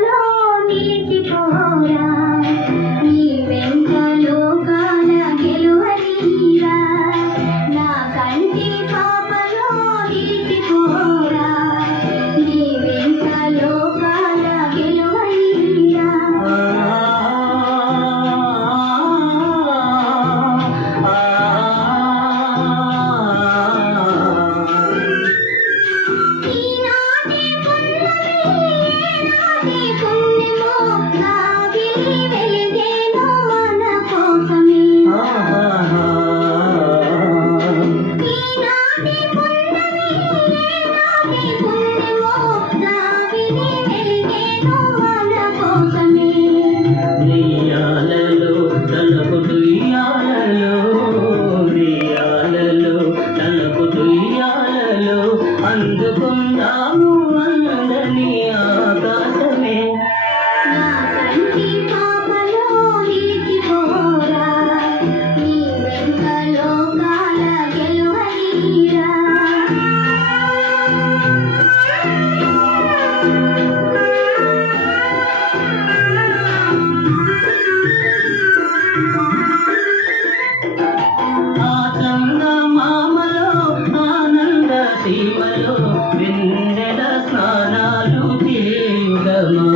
పాపలో నిలిచిపోరా నీ వెంట లోకాల గెలువనీరా నా కంటి పాపలో నిలిచిపోరా నీ వెంట లోకాల గెలువనీరా అందుకున్నాము అందని ఆకాశమే నా కంటి పాపలో నిలిచిపోరా నీ వెంట లోకాల గెలువనీరా సీమలో వెన్నెల స్నానాలు తీగమా